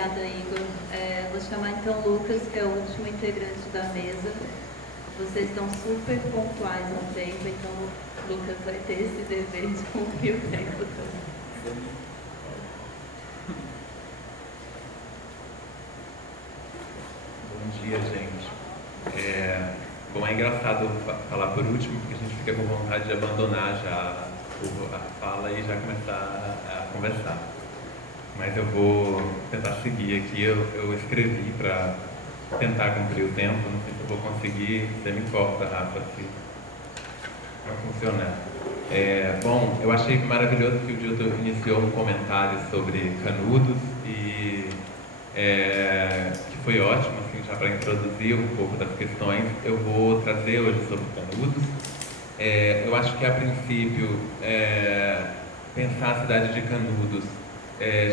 Obrigada, Igor. Vou chamar então o Lucas, que é o último integrante da mesa. Vocês estão super pontuais no tempo, então o Lucas vai ter esse dever de cumprir o tempo também. Bom dia, gente. Bom, é engraçado falar por último, porque a gente fica com vontade de abandonar já a fala e já começar a conversar. Mas eu vou tentar seguir aqui. Eu escrevi para tentar cumprir o tempo, não sei se eu vou conseguir. Você me corta, Rafa, se vai funcionar. Bom, eu achei maravilhoso que o Dilton iniciou um comentário sobre Canudos e que foi ótimo, assim, já para introduzir um pouco das questões. Eu vou trazer hoje sobre Canudos. Eu acho que, a princípio, pensar a cidade de Canudos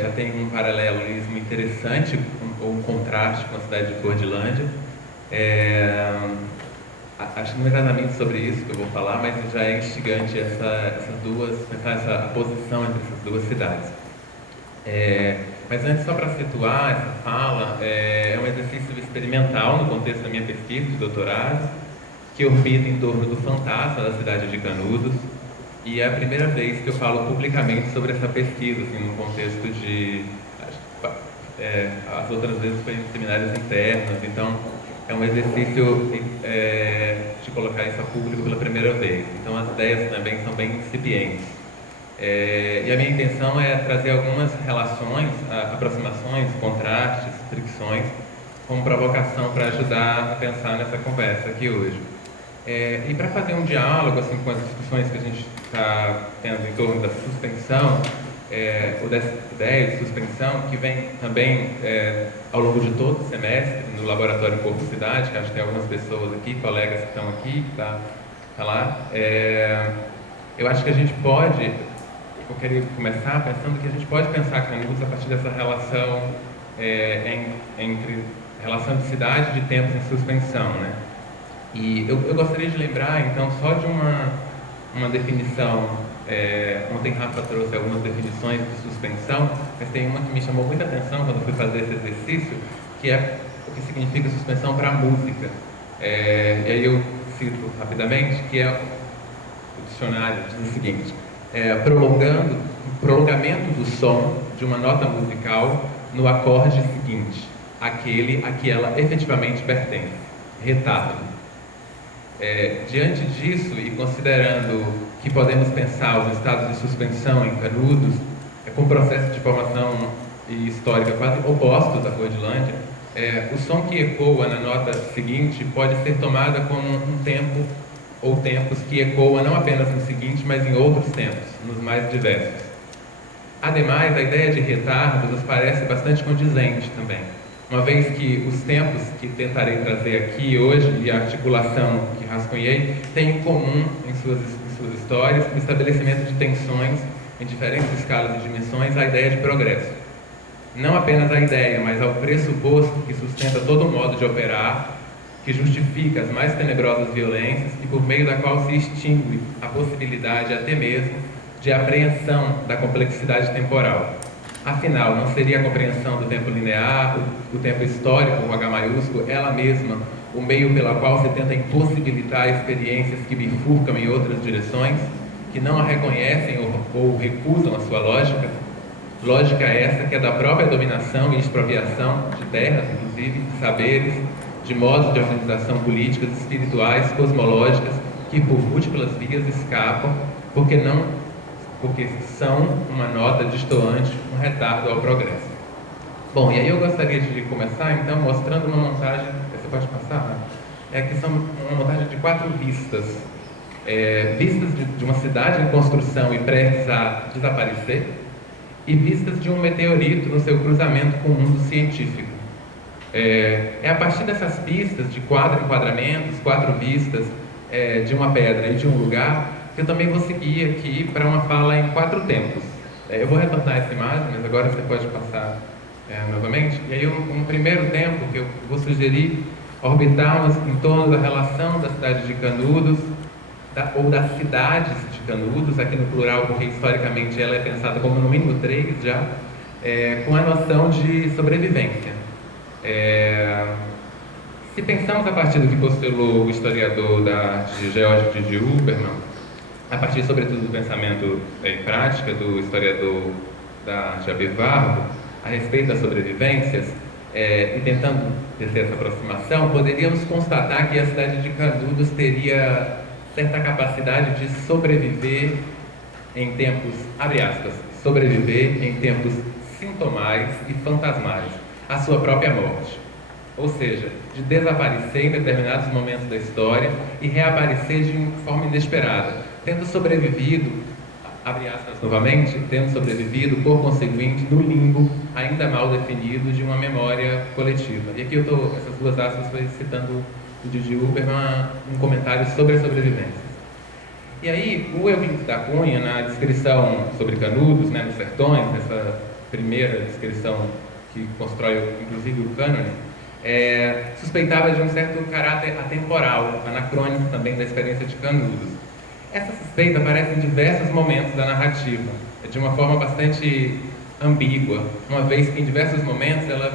já tem um paralelismo interessante, ou um contraste com a cidade de Cordilândia. Acho que não é exatamente sobre isso que eu vou falar, mas já é instigante pensar essa posição entre essas duas cidades. Mas antes, só para situar essa fala, é um exercício experimental no contexto da minha pesquisa de doutorado, que orbita em torno do fantasma da cidade de Canudos, e é a primeira vez que eu falo publicamente sobre essa pesquisa, assim, no contexto de... as outras vezes foi em seminários internos, então é um exercício de colocar isso a público pela primeira vez. Então as ideias também são bem incipientes. E a minha intenção é trazer algumas relações, aproximações, contrastes, fricções, como provocação para ajudar a pensar nessa conversa aqui hoje. E para fazer um diálogo assim, com as discussões que a gente está tendo em torno da suspensão, ou dessa ideia de suspensão, que vem também ao longo de todo o semestre, no Laboratório Corpo Cidade, que acho que tem algumas pessoas aqui, colegas que estão aqui, que tá lá. Eu acho que a gente pode, eu queria começar pensando que a gente pode pensar Canudos a partir dessa relação entre relação de cidade e de tempos em suspensão, né? E eu gostaria de lembrar, então, só de uma definição. Ontem Rafa trouxe algumas definições de suspensão, mas tem uma que me chamou muita atenção quando fui fazer esse exercício, que é o que significa suspensão para a música. E aí eu cito rapidamente, que é o dicionário diz o seguinte: prolongamento do som de uma nota musical no acorde seguinte, aquele a que ela efetivamente pertence. Retardo. Diante disso, e considerando que podemos pensar os estados de suspensão em Canudos com processo de formação histórica quase opostos à Cordilândia, o som que ecoa na nota seguinte pode ser tomada como um tempo ou tempos que ecoa não apenas no seguinte, mas em outros tempos, nos mais diversos. Ademais, a ideia de retardo nos parece bastante condizente também, uma vez que os tempos que tentarei trazer aqui hoje e a articulação que rascunhei têm em comum em suas histórias o estabelecimento de tensões em diferentes escalas e dimensões à ideia de progresso. Não apenas a ideia, mas ao pressuposto que sustenta todo o modo de operar, que justifica as mais tenebrosas violências e por meio da qual se extingue a possibilidade até mesmo de apreensão da complexidade temporal. Afinal, não seria a compreensão do tempo linear, do tempo histórico, com H maiúsculo, ela mesma, o meio pela qual se tenta impossibilitar experiências que bifurcam em outras direções, que não a reconhecem ou recusam a sua lógica? Lógica essa que é da própria dominação e expropriação de terras, inclusive, de saberes, de modos de organização políticas, espirituais, cosmológicas, que por múltiplas vias escapam, porque são uma nota destoante, um retardo ao progresso. Bom, e aí eu gostaria de começar, então, mostrando uma montagem, você pode passar? Que são uma montagem de 4 vistas. Vistas de uma cidade em construção e prestes a desaparecer, e vistas de um meteorito no seu cruzamento com o mundo científico. A partir dessas pistas de 4 enquadramentos, 4 vistas de uma pedra e de um lugar, que eu também vou seguir aqui para uma fala em 4 tempos. Eu vou retornar essa imagem, mas agora você pode passar novamente. E aí um primeiro tempo que eu vou sugerir orbitarmos em torno da relação da cidade de Canudos, ou das cidades de Canudos, aqui no plural, porque historicamente ela é pensada como no mínimo 3 já, com a noção de sobrevivência. Se pensamos a partir do que postulou o historiador da arte George de Huberman, a partir sobretudo do pensamento em prática do historiador da arte Abivarbo, a respeito das sobrevivências, e tentando descer essa aproximação, poderíamos constatar que a cidade de Canudos teria certa capacidade de sobreviver em tempos, abre aspas, sobreviver em tempos sintomais e fantasmais, à sua própria morte. Ou seja, de desaparecer em determinados momentos da história e reaparecer de forma inesperada, tendo sobrevivido, abre aspas novamente, tendo sobrevivido, por conseguinte, no limbo ainda mal definido de uma memória coletiva. E aqui eu estou, essas duas aspas, foi citando o Didi Huberman, um comentário sobre a sobrevivência. E aí, o Euclides da Cunha, na descrição sobre Canudos, né, nos sertões, nessa primeira descrição que constrói, inclusive, o cânone, suspeitava de um certo caráter atemporal, anacrônico também da experiência de Canudos. Essa suspeita aparece em diversos momentos da narrativa, de uma forma bastante ambígua, uma vez que em diversos momentos ela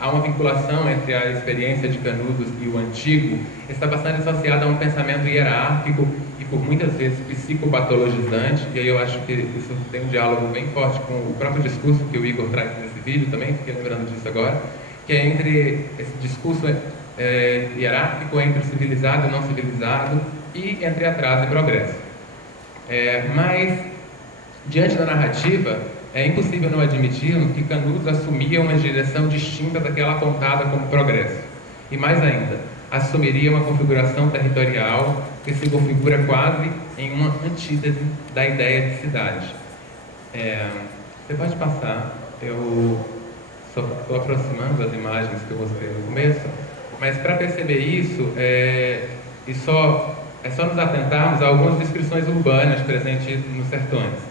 há uma vinculação entre a experiência de Canudos e o antigo, está bastante associada a um pensamento hierárquico e por muitas vezes psicopatologizante, e aí eu acho que isso tem um diálogo bem forte com o próprio discurso que o Igor traz nesse vídeo também, fiquei lembrando disso agora, que é entre esse discurso hierárquico entre o civilizado e o não civilizado e entre atraso e progresso. Mas, diante da narrativa, é impossível não admitirmos que Canudos assumia uma direção distinta daquela apontada como progresso. E mais ainda, assumiria uma configuração territorial que se configura quase em uma antítese da ideia de cidade. Você pode passar, eu só estou aproximando as imagens que eu mostrei no começo, mas para perceber isso, é só nos atentarmos a algumas descrições urbanas presentes nos sertões.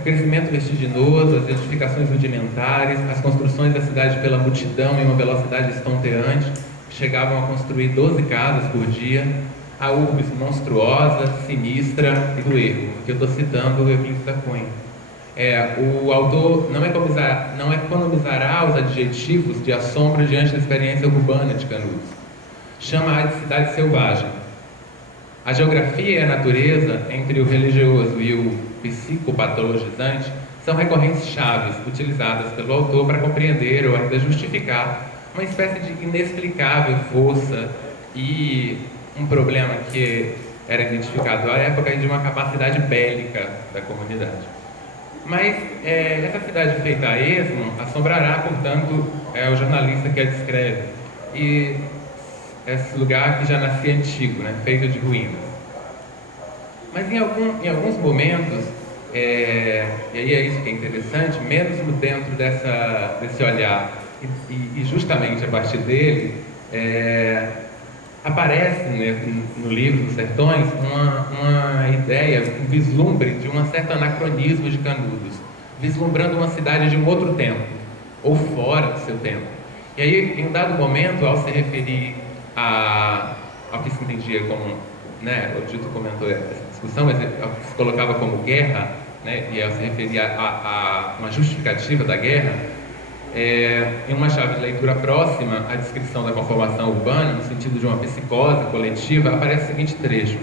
O crescimento vertiginoso, as edificações rudimentares, as construções da cidade pela multidão em uma velocidade estonteante, que chegavam a construir 12 casas por dia, a urbis monstruosa, sinistra e do erro, que eu estou citando o Euclides da Cunha. O autor não economizará os adjetivos de assombro diante da experiência urbana de Canudos. Chama-a de cidade selvagem. A geografia e a natureza, entre o religioso e o psicopatologizante, são recorrentes chaves utilizadas pelo autor para compreender ou ainda justificar uma espécie de inexplicável força e um problema que era identificado à época de uma capacidade bélica da comunidade. Mas essa cidade feita a esmo assombrará, portanto, o jornalista que a descreve. E esse lugar que já nascia antigo, né, feito de ruínas. Mas em alguns momentos, e aí é isso que é interessante, mesmo dentro desse olhar, e justamente a partir dele, aparece, né, no livro dos Sertões uma ideia, um vislumbre de um certo anacronismo de Canudos, vislumbrando uma cidade de um outro tempo, ou fora do seu tempo. E aí, em um dado momento, ao se referir ao que se entendia como, né, o Dito comentou essa discussão, mas ao que se colocava como guerra, né, e ao se referir a uma justificativa da guerra, em uma chave de leitura próxima à descrição da conformação urbana, no sentido de uma psicose coletiva, aparece o seguinte trecho: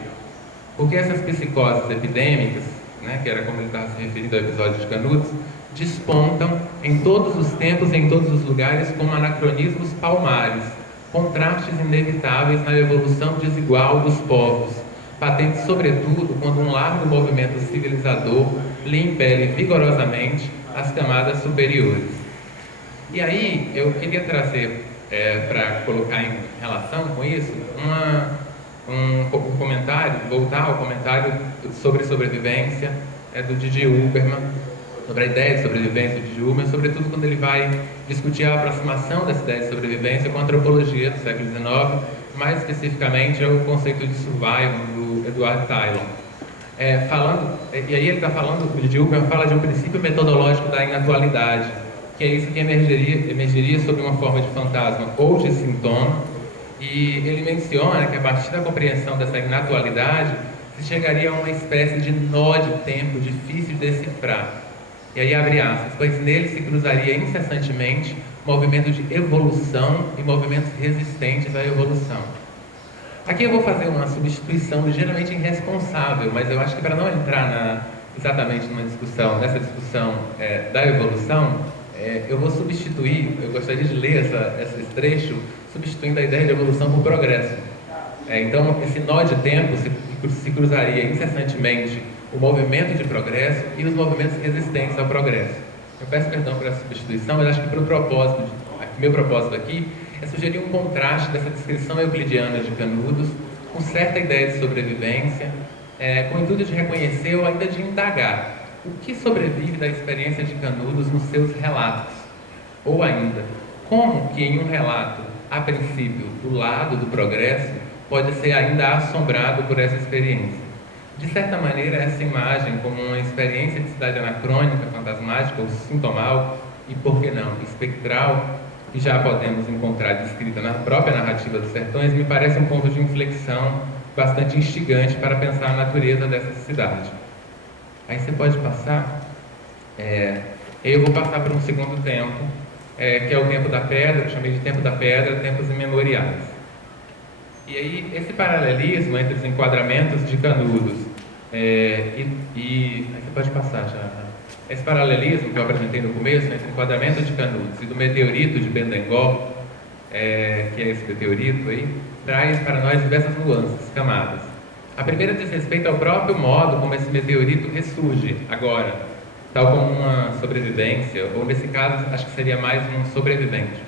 porque essas psicoses epidêmicas, né, que era como ele estava se referindo ao episódio de Canudos, despontam em todos os tempos e em todos os lugares como anacronismos palmares, contrastes inevitáveis na evolução desigual dos povos, patentes sobretudo quando um largo movimento civilizador lhe impele vigorosamente as camadas superiores. E aí eu queria trazer, para colocar em relação com isso, um comentário, voltar ao comentário sobre sobrevivência do Didi Huberman, sobre a ideia de sobrevivência de Didi Huberman, sobretudo quando ele vai discutir a aproximação dessa ideia de sobrevivência com a antropologia do século XIX, mais especificamente ao conceito de survival do Edward Tylon. E aí ele está falando, o Didi Huberman fala de um princípio metodológico da inatualidade, que é isso que emergeria sob uma forma de fantasma ou de sintoma, e ele menciona que a partir da compreensão dessa inatualidade se chegaria a uma espécie de nó de tempo difícil de decifrar. E aí abre aspas, pois nele se cruzaria incessantemente movimento de evolução e movimentos resistentes à evolução. Aqui eu vou fazer uma substituição ligeiramente irresponsável, mas eu acho que para não entrar exatamente nessa discussão da evolução, eu vou substituir, eu gostaria de ler esse trecho, substituindo a ideia de evolução por progresso. Então, esse nó de tempo se cruzaria incessantemente o movimento de progresso e os movimentos resistentes ao progresso. Eu peço perdão por essa substituição, mas acho que meu propósito aqui é sugerir um contraste dessa descrição euclidiana de Canudos com certa ideia de sobrevivência, com o intuito de reconhecer ou ainda de indagar o que sobrevive da experiência de Canudos nos seus relatos. Ou ainda, como que em um relato, a princípio, do lado do progresso, pode ser ainda assombrado por essa experiência. De certa maneira, essa imagem como uma experiência de cidade anacrônica, fantasmática ou sintomal, e por que não, espectral, que já podemos encontrar descrita na própria narrativa dos sertões, me parece um ponto de inflexão bastante instigante para pensar a natureza dessa cidade. Aí você pode passar, eu vou passar para um segundo tempo, que é o tempo da pedra, que eu chamei de tempo da pedra, tempos imemoriais. E aí, esse paralelismo entre os enquadramentos de Canudos aí você pode passar já. Esse paralelismo que eu apresentei no começo, entre o enquadramento de Canudos e do meteorito de Bendengó, que é esse meteorito aí, traz para nós diversas nuances, camadas. A primeira diz respeito ao próprio modo como esse meteorito ressurge agora, tal como uma sobrevivência, ou nesse caso, acho que seria mais um sobrevivente.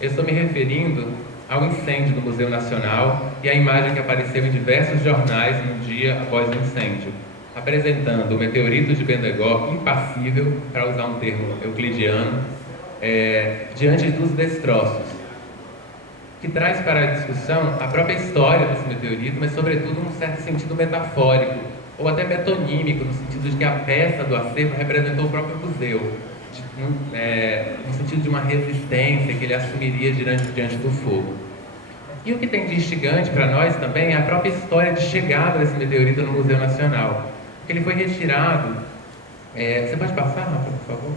Eu estou me referindo ao incêndio do Museu Nacional e à imagem que apareceu em diversos jornais no dia após o incêndio, apresentando o meteorito de Bendegó impassível, para usar um termo euclidiano, diante dos destroços, que traz para a discussão a própria história desse meteorito, mas sobretudo num certo sentido metafórico, ou até metonímico, no sentido de que a peça do acervo representou o próprio museu, no sentido de uma resistência que ele assumiria diante do fogo. E o que tem de instigante para nós também é a própria história de chegada desse meteorito no Museu Nacional. Porque ele foi retirado... você pode passar, Rafa, por favor?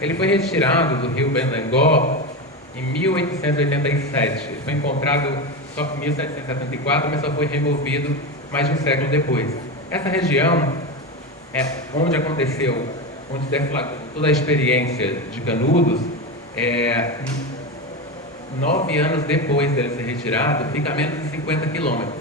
Ele foi retirado do rio Bendengó em 1887. Ele foi encontrado só em 1774, mas só foi removido mais de um século depois. Essa região é onde aconteceu, onde deflagrou toda a experiência de Canudos, 9 anos depois dele ser retirado, fica a menos de 50 quilômetros.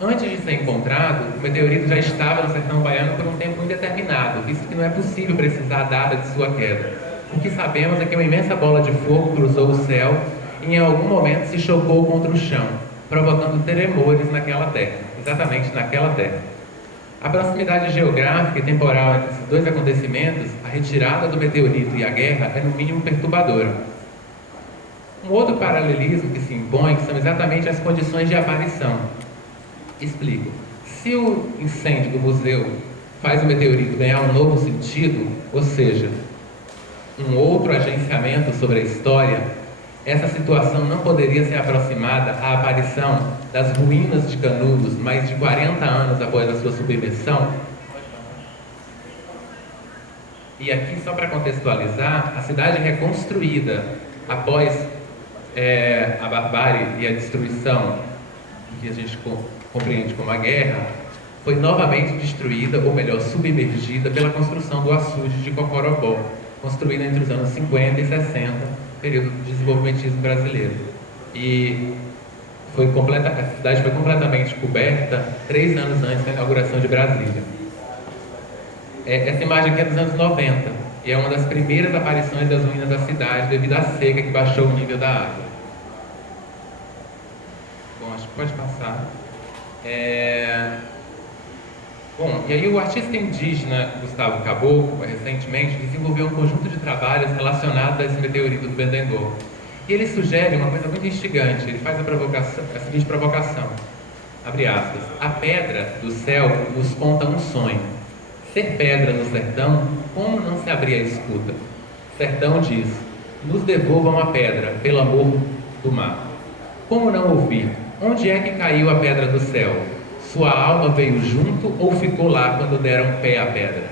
Antes de ser encontrado, o meteorito já estava no sertão baiano por um tempo indeterminado, visto que não é possível precisar a data de sua queda. O que sabemos é que uma imensa bola de fogo cruzou o céu e em algum momento se chocou contra o chão, provocando tremores naquela terra, exatamente naquela terra. A proximidade geográfica e temporal entre esses dois acontecimentos, a retirada do meteorito e a guerra, é no mínimo perturbadora. Um outro paralelismo que se impõe são exatamente as condições de aparição. Explico. Se o incêndio do museu faz o meteorito ganhar um novo sentido, ou seja, um outro agenciamento sobre a história, essa situação não poderia ser aproximada à aparição das ruínas de Canudos mais de 40 anos após a sua submersão. E aqui, só para contextualizar, a cidade reconstruída após a barbárie e a destruição, que a gente compreende como a guerra, foi novamente destruída, ou melhor, submergida pela construção do açude de Cocorobó, construída entre os anos 50 e 60, período do desenvolvimentismo brasileiro. E a cidade foi completamente coberta 3 anos antes da inauguração de Brasília. Essa imagem aqui é dos anos 90 e é uma das primeiras aparições das ruínas da cidade devido à seca que baixou o nível da água. Bom, acho que pode passar. Bom, e aí o artista indígena Gustavo Caboclo, recentemente, desenvolveu um conjunto de trabalhos relacionados a esse meteorito do Bendengó. E ele sugere uma coisa muito instigante, ele faz a seguinte provocação, abre aspas, a pedra do céu nos conta um sonho. Ser pedra no sertão, como não se abrir a escuta? Sertão diz, nos devolvam a pedra, pelo amor do mar. Como não ouvir? Onde é que caiu a pedra do céu? Sua alma veio junto ou ficou lá quando deram pé à pedra?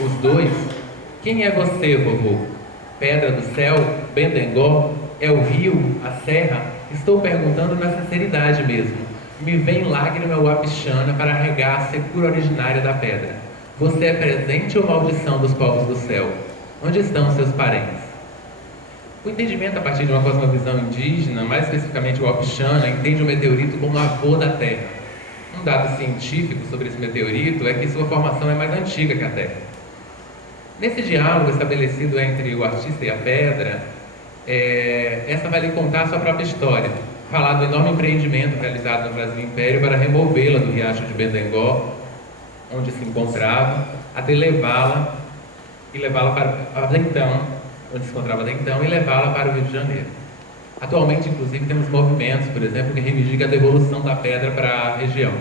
Os dois? Quem é você, vovô? Pedra do céu? Bendengó? É o rio? A serra? Estou perguntando na sinceridade mesmo. Me vem lágrima ou apixana para regar a secura originária da pedra. Você é presente ou maldição dos povos do céu? Onde estão seus parentes? O entendimento a partir de uma cosmovisão indígena, mais especificamente o Wapixana, entende o meteorito como avô da Terra. Um dado científico sobre esse meteorito é que sua formação é mais antiga que a Terra. Nesse diálogo estabelecido entre o artista e a pedra, essa vai lhe contar a sua própria história, falar do enorme empreendimento realizado no Brasil Império para removê-la do riacho de Bendengó, onde se encontrava, até levá-la para até então, onde se encontrava até então, e levá-la para o Rio de Janeiro. Atualmente, inclusive, temos movimentos, por exemplo, que reivindicam a devolução da pedra para a região.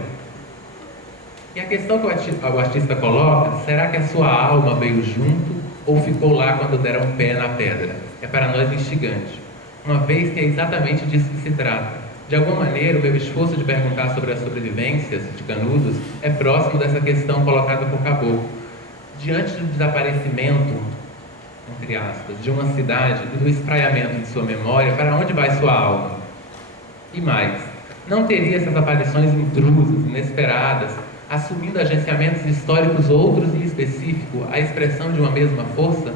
E a questão que o artista coloca, será que a sua alma veio junto ou ficou lá quando deram pé na pedra? É para nós instigante, uma vez que é exatamente disso que se trata. De alguma maneira, o meu esforço de perguntar sobre as sobrevivências de Canudos é próximo dessa questão colocada por Caboclo. Diante do desaparecimento, entre aspas, de uma cidade e do espraiamento de sua memória, para onde vai sua alma? E mais, não teria essas aparições intrusas, inesperadas, assumindo agenciamentos históricos outros e específicos, a expressão de uma mesma força?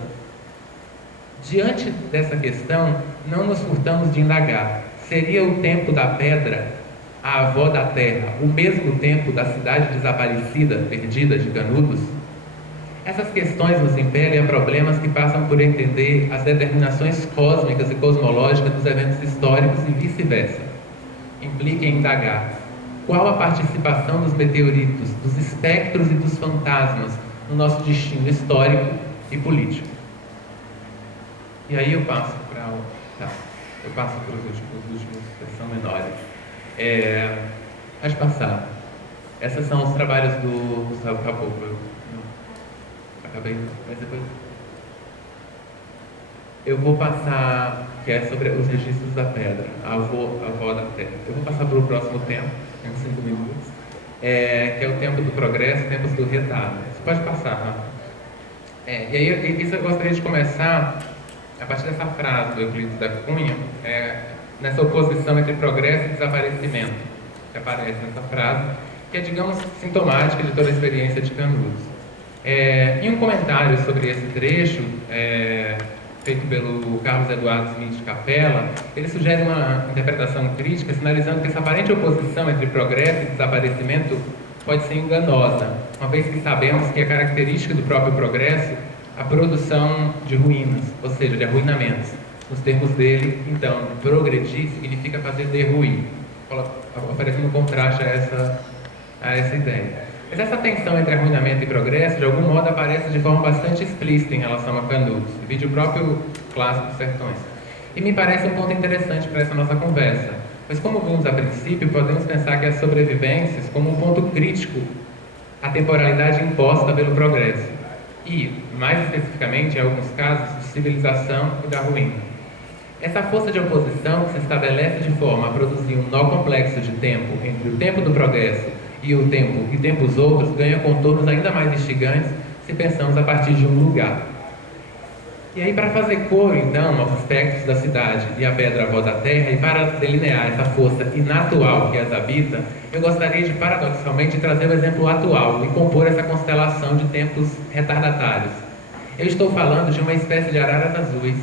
Diante dessa questão, não nos furtamos de indagar. Seria o tempo da pedra, a avó da terra, o mesmo tempo da cidade desaparecida, perdida de Canudos? Essas questões nos impelem a problemas que passam por entender as determinações cósmicas e cosmológicas dos eventos históricos e vice-versa. Implica em indagar qual a participação dos meteoritos, dos espectros e dos fantasmas no nosso destino histórico e político. E aí eu passo para os últimos que são menores. Pode passar. Esses são os trabalhos do Gustavo Caboclo. Acabei, mas depois eu vou passar, que é sobre os registros da pedra, a avó da terra. Eu vou passar para o próximo tempo, em 5 minutos, que é o tempo do progresso, tempos do retardo. Você pode passar. E aí, isso eu gostaria de começar a partir dessa frase do Euclides da Cunha, nessa oposição entre progresso e desaparecimento, que aparece nessa frase, que é, digamos, sintomática de toda a experiência de Canudos. Em um comentário sobre esse trecho, feito pelo Carlos Eduardo Smith de Capella, ele sugere uma interpretação crítica, sinalizando que essa aparente oposição entre progresso e desaparecimento pode ser enganosa, uma vez que sabemos que é característica do próprio progresso a produção de ruínas, ou seja, de arruinamentos. Nos termos dele, então, progredir significa fazer derruir, oferecendo um contraste a essa ideia. Mas essa tensão entre arruinamento e progresso, de algum modo, aparece de forma bastante explícita em relação a Canudos, vídeo próprio clássico dos sertões. E me parece um ponto interessante para essa nossa conversa, pois, como vimos a princípio, podemos pensar que as sobrevivências como um ponto crítico à temporalidade imposta pelo progresso e, mais especificamente, em alguns casos, de civilização e da ruína. Essa força de oposição que se estabelece de forma a produzir um nó complexo de tempo entre o tempo do progresso e o tempo e tempos outros ganha contornos ainda mais instigantes se pensamos a partir de um lugar. E aí, para fazer coro, então, aos aspectos da cidade e a pedra avó da terra, e para delinear essa força inatual que as habita, eu gostaria de, paradoxalmente, trazer o exemplo atual e compor essa constelação de tempos retardatários. Eu estou falando de uma espécie de araras azuis,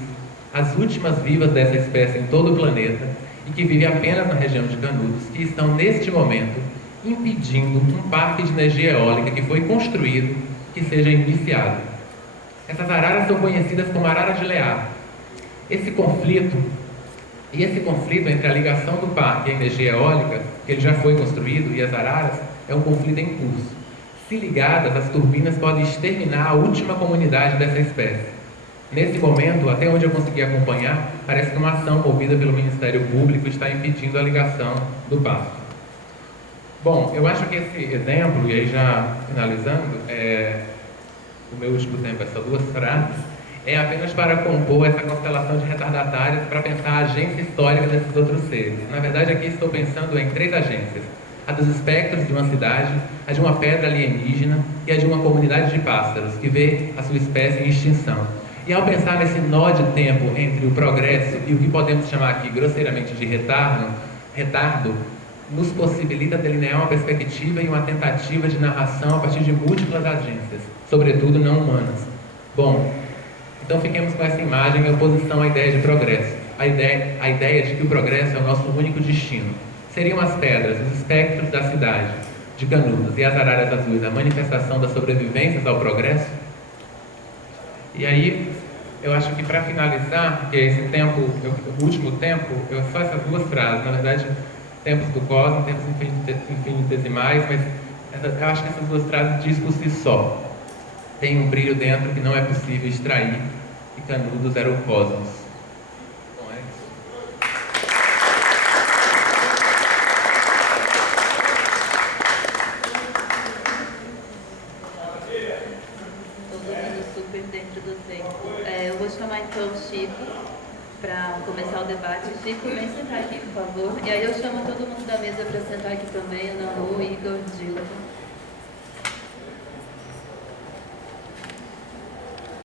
as últimas vivas dessa espécie em todo o planeta, e que vive apenas na região de Canudos, que estão, neste momento, impedindo um parque de energia eólica que foi construído que seja iniciado. Essas araras são conhecidas como araras de Lear. Esse conflito entre a ligação do parque e a energia eólica, que ele já foi construído, e as araras, é um conflito em curso. Se ligadas, as turbinas podem exterminar a última comunidade dessa espécie. Nesse momento, até onde eu consegui acompanhar, parece que uma ação movida pelo Ministério Público está impedindo a ligação do parque. Bom, eu acho que esse exemplo, e aí já finalizando, o meu último tempo, essas 2 frases, é apenas para compor essa constelação de retardatários para pensar a agência histórica desses outros seres. Na verdade, aqui estou pensando em 3 agências. a dos espectros de uma cidade, a de uma pedra alienígena e a de uma comunidade de pássaros que vê a sua espécie em extinção. E ao pensar nesse nó de tempo entre o progresso e o que podemos chamar aqui grosseiramente de retardo, nos possibilita delinear uma perspectiva e uma tentativa de narração a partir de múltiplas agências, sobretudo não humanas. Bom, então fiquemos com essa imagem em oposição à ideia de progresso, a ideia de que o progresso é o nosso único destino. Seriam as pedras, os espectros da cidade, de Canudos, e as araras azuis a manifestação das sobrevivências ao progresso? E aí, eu acho que para finalizar, porque esse tempo, o último tempo, só essas duas frases, na verdade, tempos do cosmos, tempos infinitesimais, mas eu acho que essas duas frases diz por si só. Tem um brilho dentro que não é possível extrair, e Canudos era o cosmos. Bom, é isso. Todo mundo super dentro do tempo. Eu vou chamar então o Chico para começar o debate. Chico, vem sentar aqui, por favor. E aí eu chamo todo mundo da mesa para sentar aqui também, Ana Lu, Igor, Dila.